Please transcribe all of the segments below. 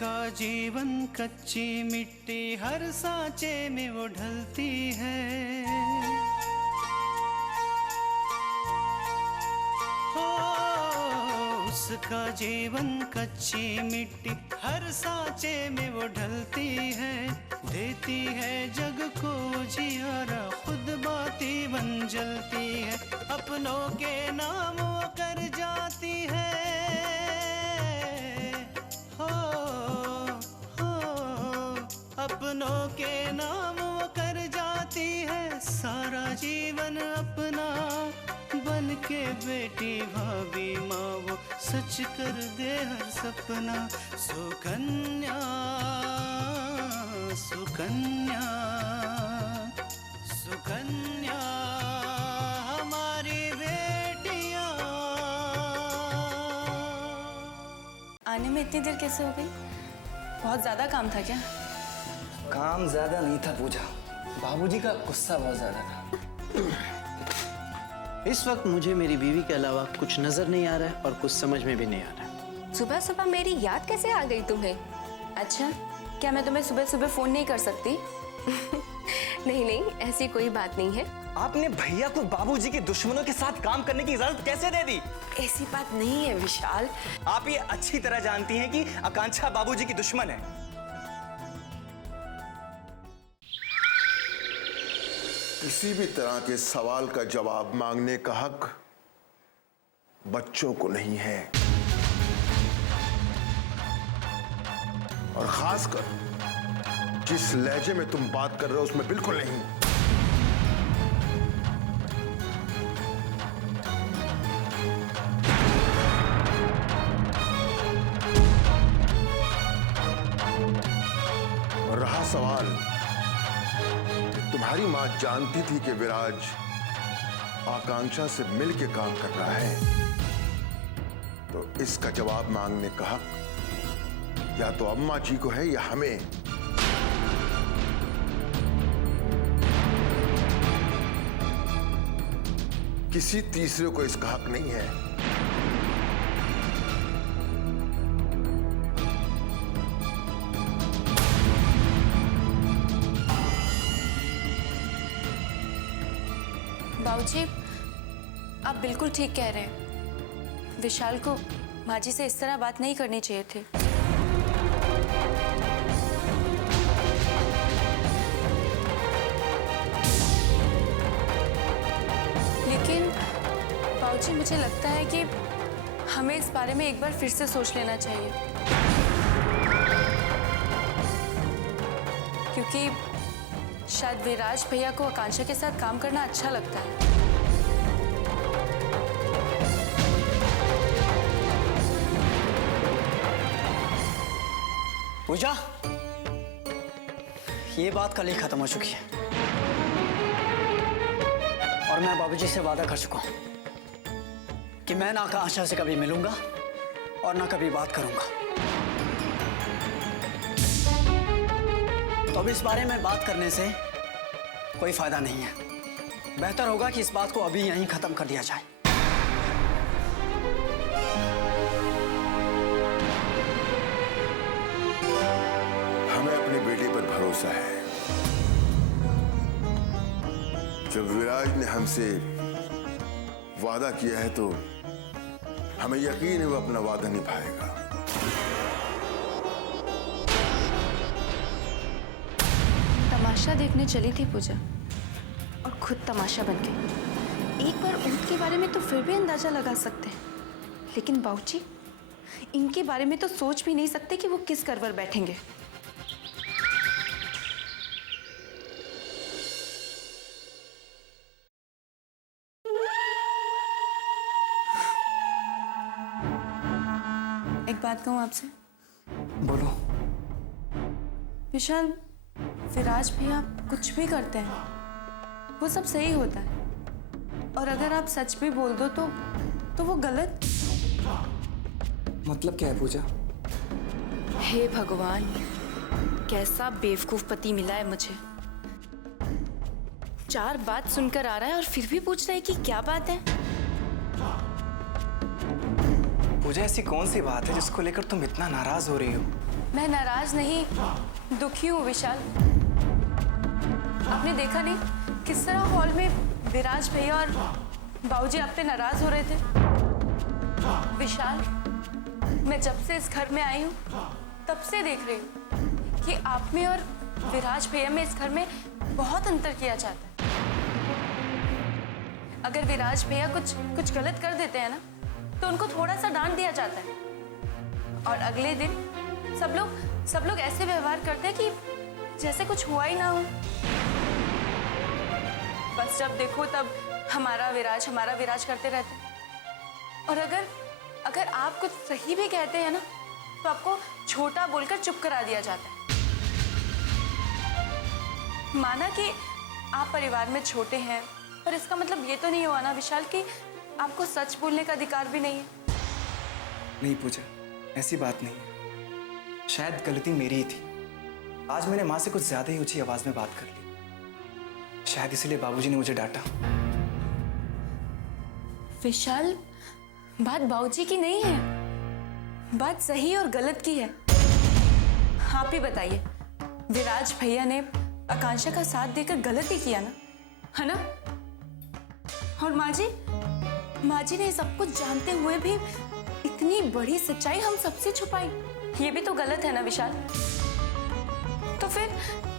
उसका जीवन कच्ची मिट्टी हर सांचे में वो ढलती है। उसका जीवन कच्ची मिट्टी हर सांचे में वो ढलती है। देती है जग को जियारा, खुद बाती बन जलती है। अपनों के नाम वो कर जाती है। अपनों के नाम वो कर जाती है। सारा जीवन अपना बन के बेटी भाभी माँ वो सच कर दे हर सपना। सुकन्या सुकन्या सुकन्या हमारी बेटियाँ। आने में इतनी देर कैसे हो गई? बहुत ज्यादा काम था क्या? काम ज्यादा नहीं था पूजा, बाबूजी का गुस्सा बहुत ज्यादा था। इस वक्त मुझे मेरी बीवी के अलावा कुछ नजर नहीं आ रहा है और कुछ समझ में भी नहीं आ रहा है। सुबह सुबह मेरी याद कैसे आ गई तुम्हें? अच्छा, क्या मैं तुम्हें सुबह सुबह फोन नहीं कर सकती? नहीं नहीं, ऐसी कोई बात नहीं है। आपने भैया को बाबूजी के दुश्मनों के साथ काम करने की इजाजत कैसे दे दी? ऐसी बात नहीं है विशाल। आप ये अच्छी तरह जानती हैं कि आकांक्षा बाबूजी की दुश्मन है। किसी भी तरह के सवाल का जवाब मांगने का हक बच्चों को नहीं है, और खासकर जिस लहजे में तुम बात कर रहे हो उसमें बिल्कुल नहीं। और रहा सवाल, तुम्हारी मां जानती थी कि विराज आकांक्षा से मिलके काम कर रहा है, तो इसका जवाब मांगने का हक या तो अम्मा जी को है या हमें। किसी तीसरे को इसका हक नहीं है। बाबूजी, आप बिल्कुल ठीक कह रहे हैं। विशाल को माँ जी से इस तरह बात नहीं करनी चाहिए थी। लेकिन बाबूजी, मुझे लगता है कि हमें इस बारे में एक बार फिर से सोच लेना चाहिए, क्योंकि शायद विराज भैया को आकांक्षा के साथ काम करना अच्छा लगता है। पूजा, ये बात कल ही खत्म हो चुकी है और मैं बाबूजी से वादा कर चुका हूं कि मैं ना आकांक्षा से कभी मिलूंगा और ना कभी बात करूंगा। तो अब इस बारे में बात करने से कोई फायदा नहीं है। बेहतर होगा कि इस बात को अभी यहीं खत्म कर दिया जाए। हमें अपनी बेटी पर भरोसा है। जब विराज ने हमसे वादा किया है तो हमें यकीन है वो अपना वादा निभाएगा। तमाशा देखने चली थी पूजा और खुद तमाशा बन गई। एक बार उनके बारे में तो फिर भी अंदाजा लगा सकते हैं, लेकिन बाबूजी, इनके बारे में तो सोच भी नहीं सकते कि वो किस घर पर बैठेंगे। एक बात कहूँ आपसे? बोलो। विशाल, विराज भैया कुछ भी करते हैं वो सब सही होता है, और अगर आप सच भी बोल दो तो वो गलत। मतलब क्या है पूजा? हे भगवान, कैसा बेवकूफ पति मिला है मुझे। 4 बात सुनकर आ रहा है और फिर भी पूछ रहा है कि क्या बात है। पूजा, ऐसी कौन सी बात है जिसको लेकर तुम इतना नाराज हो रही हो? मैं नाराज नहीं, दुखी हूँ विशाल। आपने देखा नहीं किस तरह हॉल में विराज भैया और बाबूजी आप पे नाराज हो रहे थे। विशाल, मैं जब से इस घर में आई हूँ तब से देख रही हूँ कि आप में और विराज भैया में इस घर में बहुत अंतर किया जाता है। अगर विराज भैया कुछ गलत कर देते हैं ना तो उनको थोड़ा सा डांट दिया जाता है और अगले दिन सब लोग ऐसे व्यवहार करते हैं कि जैसे कुछ हुआ ही ना हो। बस जब देखो तब हमारा विराज करते रहते हैं। और अगर आप कुछ सही भी कहते हैं ना तो आपको छोटा बोलकर चुप करा दिया जाता है। माना कि आप परिवार में छोटे हैं, पर इसका मतलब ये तो नहीं हुआ ना विशाल कि आपको सच बोलने का अधिकार भी नहीं है। नहीं पूजा, ऐसी बात नहीं है। शायद गलती मेरी ही थी। आज मैंने माँ से कुछ ज्यादा ही ऊंची आवाज में बात कर ली। शायद इसीलिए बाबूजी ने मुझे डांटा। विशाल, बात बाबूजी की नहीं है, बात सही और गलत की है। आप ही बताइए, विराज भैया ने आकांक्षा का साथ देकर गलत ही किया ना, है ना? और माँ जी ने सब कुछ जानते हुए भी इतनी बड़ी सच्चाई हम सबसे छुपाई, ये भी तो गलत है ना विशाल? तो फिर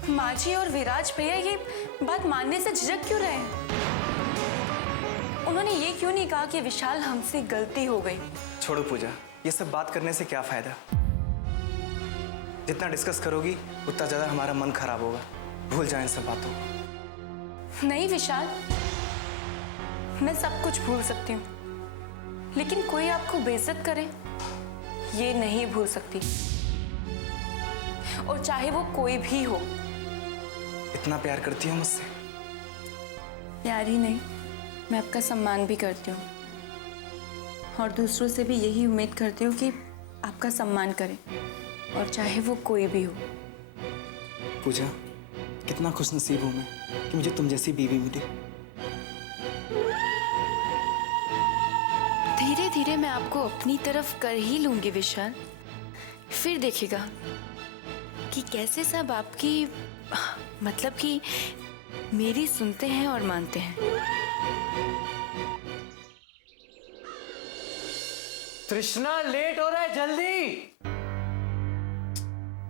माँ जी और विराज भैया ये बात मानने से झिझक क्यों रहे हैं? उन्होंने ये क्यों नहीं कहा कि विशाल हमसे गलती हो गई? छोड़ो पूजा, ये सब बात करने से क्या फायदा? जितना डिस्कस करोगी उतना ज्यादा हमारा मन खराब होगा। भूल जाए इन सब बातों को। नहीं विशाल, मैं सब कुछ भूल सकती हूँ, लेकिन कोई आपको बेइज्जत करे ये नहीं भूल सकती, और चाहे वो कोई भी हो। इतना प्यार करती हो मुझसे? प्यार ही नहीं, मैं आपका सम्मान भी करती हूँ और दूसरों से भी यही उम्मीद करती हूँ कि आपका सम्मान करें, और चाहे वो कोई भी हो। पूजा, कितना खुशनसीब हूँ मैं कि मुझे तुम जैसी बीवी मिली। धीरे धीरे मैं आपको अपनी तरफ कर ही लूंगी विशाल। फिर देखिएगा कि कैसे सब आपकी मतलब कि मेरी सुनते हैं और मानते हैं। तृष्णा, लेट हो रहा है, जल्दी।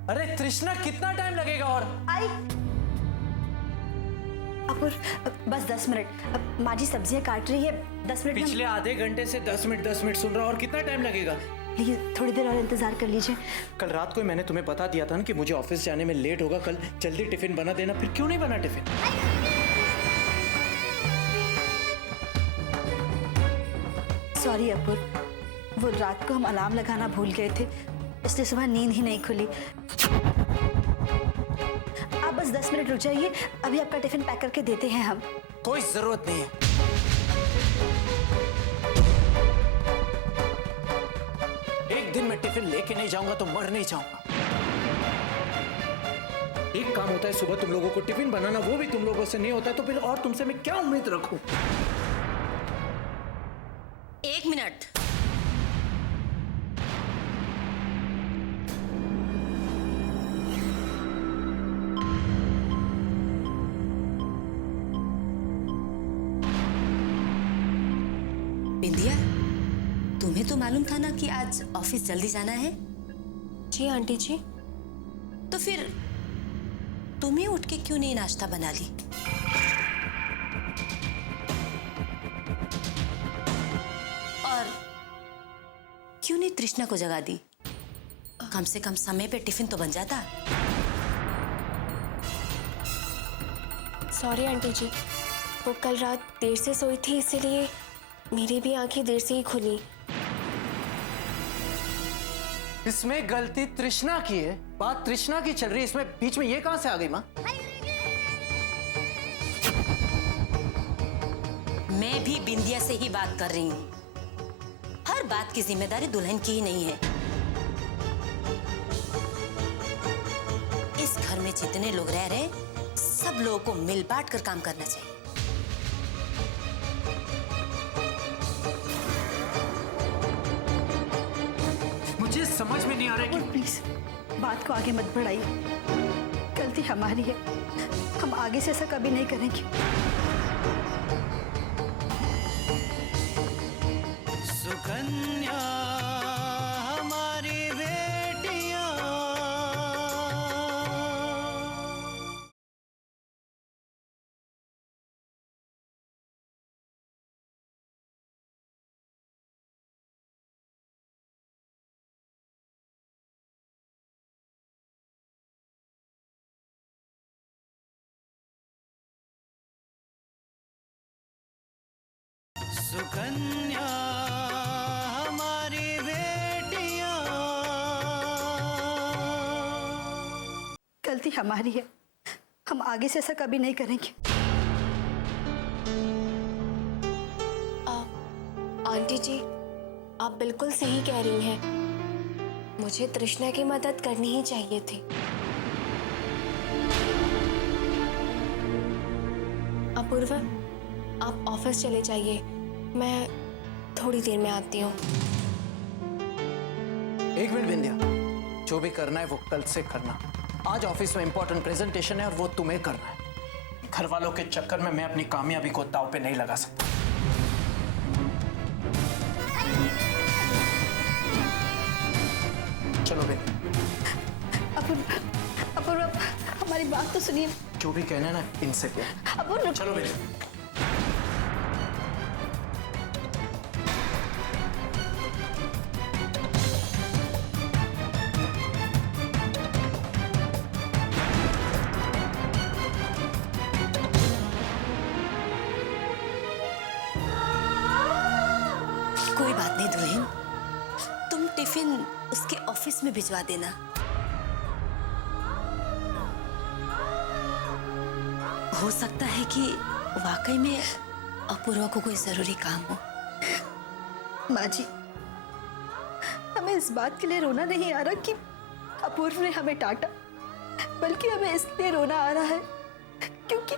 अरे तृष्णा, कितना टाइम लगेगा? और आई अपुर, बस 10 मिनट। अब माँ जी सब्जियां काट रही है, 10 मिनट में। पिछले आधे घंटे से 10 मिनट सुन रहा हूँ, और कितना टाइम लगेगा? लेकिन थोड़ी देर और इंतजार कर लीजिए। कल रात को मैंने तुम्हें बता दिया था ना कि मुझे ऑफिस जाने में लेट होगा, कल जल्दी टिफिन बना देना। फिर क्यों नहीं बना टिफिन? सॉरी अपुर, वो रात को हम अलार्म लगाना भूल गए थे, इसलिए सुबह नींद ही नहीं खुली। आप बस 10 मिनट रुक जाइए, अभी आपका टिफिन पैक करके देते हैं हम। कोई जरूरत नहीं है। एक दिन मैं टिफिन लेके नहीं जाऊंगा तो मर नहीं जाऊंगा। एक काम होता है सुबह तुम लोगों को टिफिन बनाना, वो भी तुम लोगों से नहीं होता, तो फिर और तुमसे मैं क्या उम्मीद रखूं? 1 मिनट। बिंदिया, तुम्हें तो मालूम था ना कि आज ऑफिस जल्दी जाना है? जी आंटी जी। तो फिर तुम्हें उठ के क्यों नहीं नाश्ता बना ली? और क्यों नहीं तृष्णा को जगा दी? कम से कम समय पे टिफिन तो बन जाता। सॉरी आंटी जी, वो कल रात देर से सोई थी, इसीलिए मेरी भी आंखें देर से ही खुली। इसमें गलती तृष्णा की है, बात तृष्णा की चल रही है, इसमें बीच में ये कहां से आ गई माँ? मैं भी बिंदिया से ही बात कर रही हूँ। हर बात की जिम्मेदारी दुल्हन की ही नहीं है। इस घर में जितने लोग रह रहे, सब लोगों को मिल बांट कर काम करना चाहिए। मुझे समझ में नहीं आ रहा है कि प्लीज बात को आगे मत बढ़ाइए। गलती हमारी है, हम आगे से ऐसा कभी नहीं करेंगे। सुकन्या हमारी बेटियां, सुकन्या हमारी बेटियां। गलती हमारी है, हम आगे से ऐसा कभी नहीं करेंगे। आंटी जी, आप बिल्कुल सही कह रही हैं। मुझे तृष्णा की मदद करनी ही चाहिए थी। अपूर्वा, आप ऑफिस चले जाइए, मैं थोड़ी देर में आती हूँ। एक मिनट बिंदिया, जो भी करना है वो कल से करना। आज ऑफिस में इंपॉर्टेंट प्रेजेंटेशन है और वो तुम्हें करना है। घर वालों के चक्कर में मैं अपनी कामयाबी को दांव पे नहीं लगा सकता। चलो बिंदिया। अपूर्वा, हमारी बात तो सुनिए। जो भी कहना है ना इनसे कह। अपूर्वा, चलो बिंदिया। कोई बात नहीं दुल्हन, तुम टिफिन उसके ऑफिस में भिजवा देना। हो सकता है कि वाकई में अपूर्वा को कोई जरूरी काम हो। माँ जी, हमें इस बात के लिए रोना नहीं आ रहा कि अपूर्व ने हमें डांटा, बल्कि हमें इसलिए रोना आ रहा है क्योंकि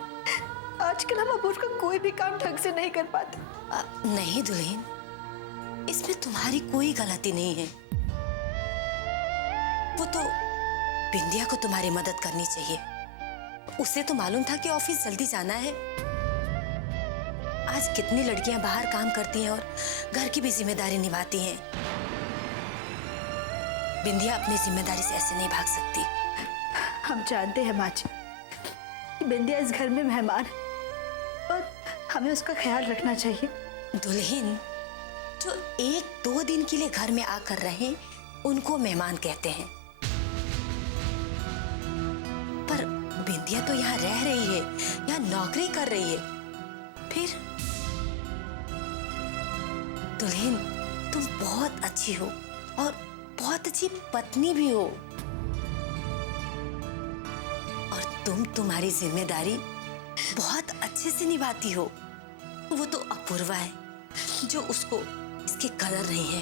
आजकल हम अपूर्व का कोई भी काम ढंग से नहीं कर पाते। नहीं दुल्हन, इसमें तुम्हारी कोई गलती नहीं है। वो तो बिंदिया को तुम्हारी मदद करनी चाहिए। उसे तो मालूम था कि ऑफिस जल्दी जाना है। आज कितनी लड़कियां बाहर काम करती हैं और घर की भी जिम्मेदारी निभाती हैं। बिंदिया अपनी जिम्मेदारी से ऐसे नहीं भाग सकती। हम जानते हैं माँ जी कि बिंदिया इस घर में मेहमान है और हमें उसका ख्याल रखना चाहिए। दुल्हन, जो 1-2 दिन के लिए घर में आकर रहे उनको मेहमान कहते हैं। पर बिंदिया तो यहाँ रह रही है, यहाँ नौकरी कर रही है। फिर दुल्हन, तुम बहुत अच्छी हो और बहुत अच्छी पत्नी भी हो, और तुम तुम्हारी जिम्मेदारी बहुत अच्छे से निभाती हो। वो तो अपूर्वा है जो उसको इसकी कदर नहीं है।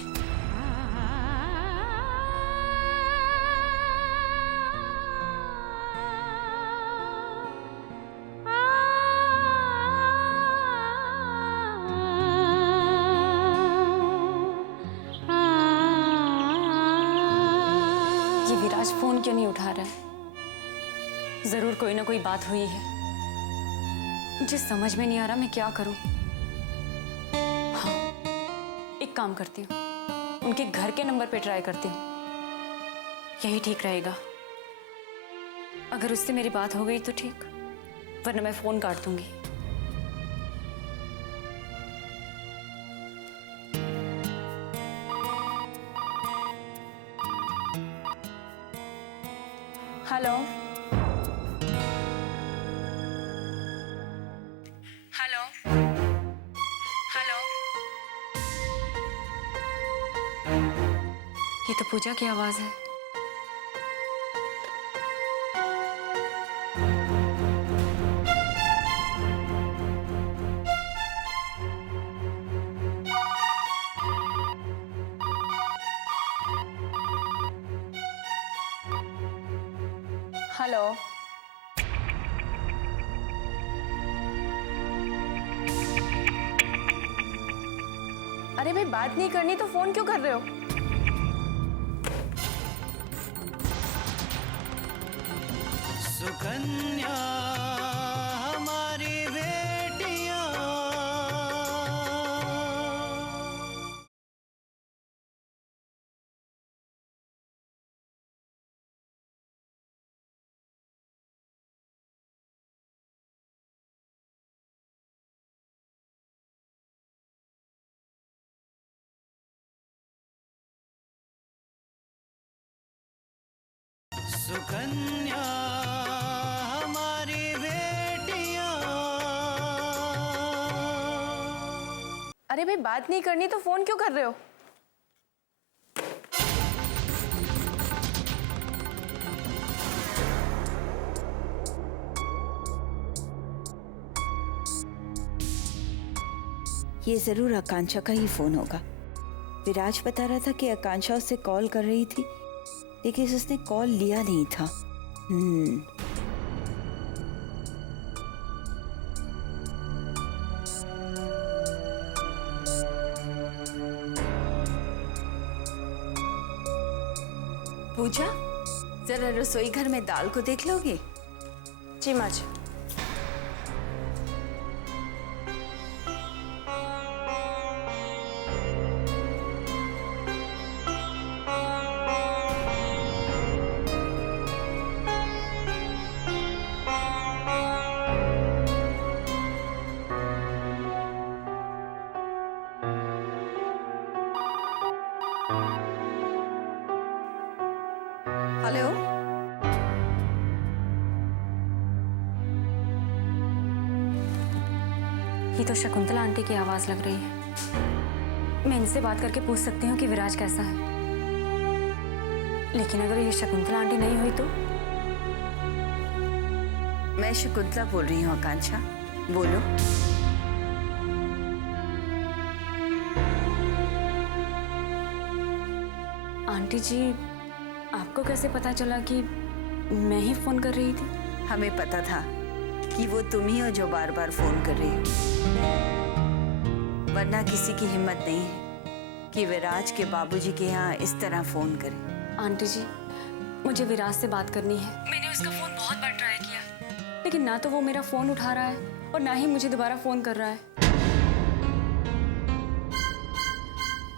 ये विराज फोन क्यों नहीं उठा रहा है? जरूर कोई ना कोई बात हुई है। मुझे समझ में नहीं आ रहा मैं क्या करूं। हाँ, एक काम करती हूँ, उनके घर के नंबर पे ट्राई करती हूँ, यही ठीक रहेगा। अगर उससे मेरी बात हो गई तो ठीक, वरना मैं फोन काट दूंगी। हेलो हेलो हेलो, ये तो पूजा की आवाज है। हेलो, अरे भाई बात नहीं करनी तो फोन क्यों कर रहे हो? सुकन्या हमारी बेटियां। सुकन्या हमारी बेटियां। अरे भाई, बात नहीं करनी तो फोन क्यों कर रहे हो? ये जरूर आकांक्षा का ही फोन होगा। विराज बता रहा था कि आकांक्षा उससे कॉल कर रही थी, लेकिन उसने कॉल लिया नहीं था। पूजा, जरा रसोई घर में दाल को देख लोगे? जी माँ जी। हेलो, ये तो शकुंतला आंटी की आवाज लग रही है। मैं इनसे बात करके पूछ सकती हूँ कि विराज कैसा है, लेकिन अगर ये शकुंतला आंटी नहीं हुई तो? मैं शकुंतला बोल रही हूँ। आकांक्षा, बोलो। आंटी जी, आपको कैसे पता चला कि मैं ही फोन कर रही थी? हमें पता था कि वो तुम ही हो जो बार बार फोन कर रही हो, वरना किसी की हिम्मत नहीं है कि विराज के बाबूजी के यहाँ इस तरह फोन करे। आंटी जी, मुझे विराज से बात करनी है। मैंने उसका फोन बहुत बार ट्राई किया, लेकिन ना तो वो मेरा फोन उठा रहा है और ना ही मुझे दोबारा फोन कर रहा है।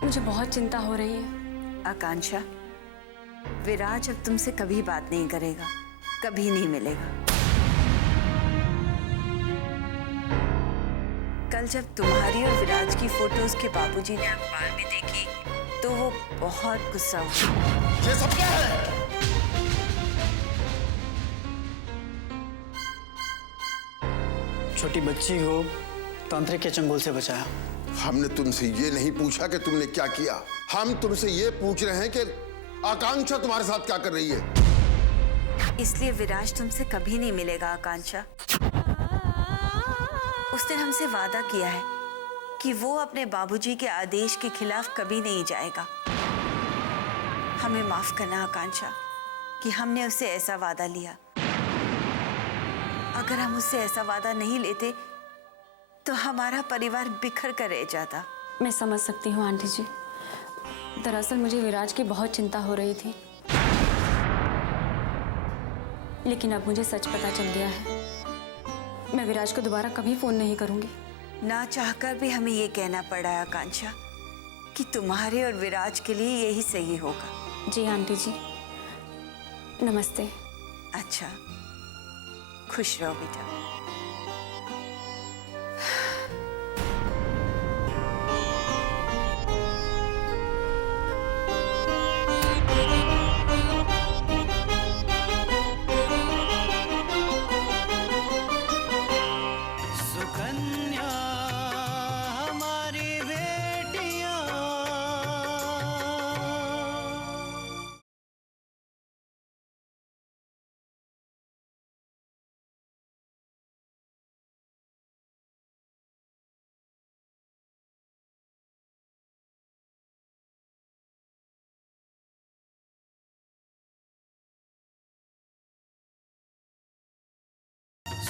मुझे बहुत चिंता हो रही है। आकांक्षा, विराज अब तुमसे कभी बात नहीं करेगा, कभी नहीं मिलेगा। कल जब तुम्हारी और विराज की फोटो उसके बाबूजी ने अखबार में देखी तो वो बहुत गुस्सा हुआ। ये सब क्या है? छोटी बच्ची को तांत्रिक के चंगुल से बचाया। हमने तुमसे ये नहीं पूछा कि तुमने क्या किया, हम तुमसे ये पूछ रहे हैं कि आकांक्षा तुम्हारे साथ क्या कर रही है। इसलिए विराज तुमसे कभी नहीं मिलेगा आकांक्षा। उसने हमसे वादा किया है कि वो अपने बाबूजी के आदेश के खिलाफ कभी नहीं जाएगा। हमें माफ करना आकांक्षा कि हमने उससे ऐसा वादा लिया। अगर हम उससे ऐसा वादा नहीं लेते तो हमारा परिवार बिखर कर रह जाता। मैं समझ सकती हूँ आंटी जी। दरअसल मुझे विराज की बहुत चिंता हो रही थी, लेकिन अब मुझे सच पता चल गया है। मैं विराज को दोबारा कभी फोन नहीं करूंगी। ना चाहकर भी हमें ये कहना पड़ा है आकांक्षा कि तुम्हारे और विराज के लिए यही सही होगा। जी आंटी जी, नमस्ते। अच्छा, खुश रहो बेटा। सुकन्या हमारी बेटियां।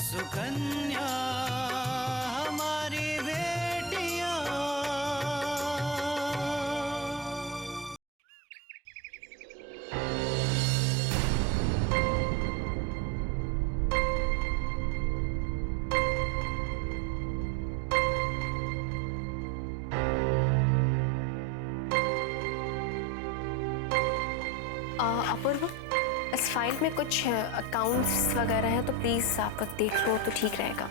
सुकन्या हमारी बेटियां। अपूर्व, इस फाइल में कुछ अकाउंट्स वगैरह हैं, तो प्लीज़ आप देख लो तो ठीक रहेगा।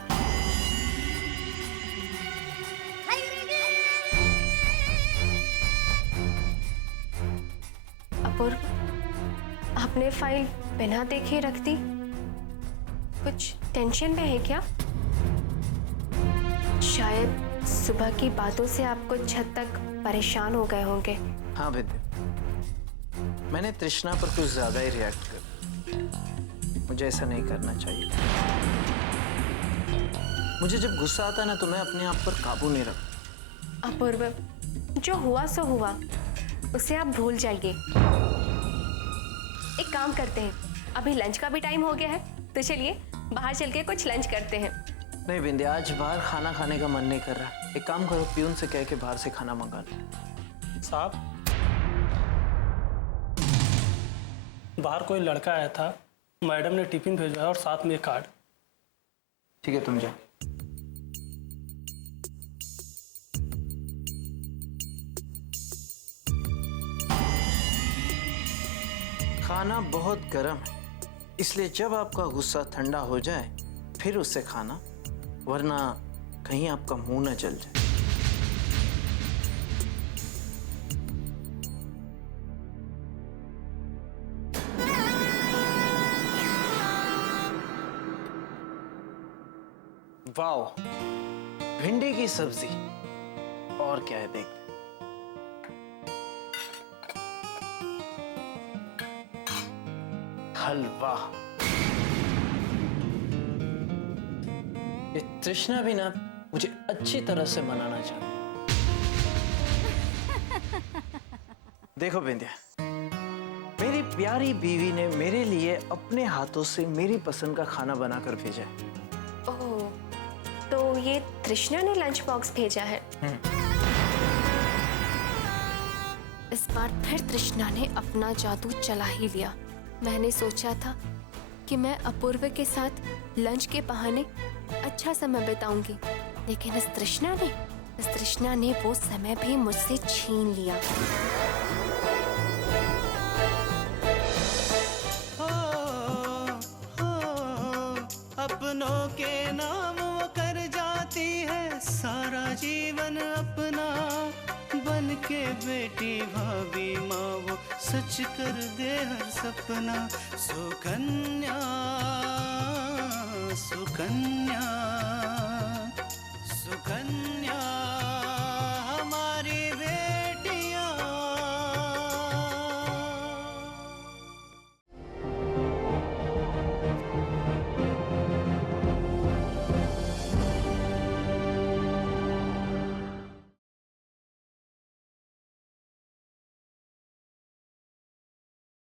अपूर्व, आपने फाइल बिना देखे रख दी, कुछ टेंशन में है क्या? शायद सुबह की बातों से आप कुछ हद तक परेशान हो गए होंगे। हाँ विद्या, मैंने तृष्णा पर कुछ ज्यादा ही रिएक्ट कर, मुझे ऐसा नहीं करना चाहिए। मुझे जब गुस्सा आता ना तो मैं अपने आप पर काबू नहीं रखता। अपूर्व, जो हुआ सो हुआ, उसे आप भूल जाइए। एक काम करते हैं, अभी लंच का भी टाइम हो गया है, तो चलिए बाहर चल के कुछ लंच करते हैं। नहीं बिंदिया, आज बाहर खाना खाने का मन नहीं कर रहा। एक काम करो, प्यून से कह के बाहर से खाना मंगा लो। साहब, बाहर कोई लड़का आया था, मैडम ने टिफिन भेजा है और साथ में एक कार्ड। ठीक है, तुम जाओ। खाना बहुत गर्म है, इसलिए जब आपका गुस्सा ठंडा हो जाए फिर उससे खाना, वरना कहीं आपका मुंह न जल जाए। वाओ, भिंडी की सब्जी, और क्या है देखते। हलवा। ये तृष्णा भी ना मुझे अच्छी तरह से मनाना चाहती। देखो बिंदिया, मेरी प्यारी बीवी ने मेरे लिए अपने हाथों से मेरी पसंद का खाना बनाकर भेजा है। ओह, तो ये तृष्णा ने लंच बॉक्स भेजा है। इस बार फिर तृष्णा ने अपना जादू चला ही लिया। मैंने सोचा था कि मैं अपूर्व के साथ लंच के बहाने अच्छा समय बिताऊंगी, लेकिन इस तृष्णा ने वो समय भी मुझसे छीन लिया। अपनों के नाम वो कर जाती है सारा जीवन अपना, बन के बेटी भाभी माँ वो सच कर दे हर सपना। सुकन्या सुकन्या सुकन्या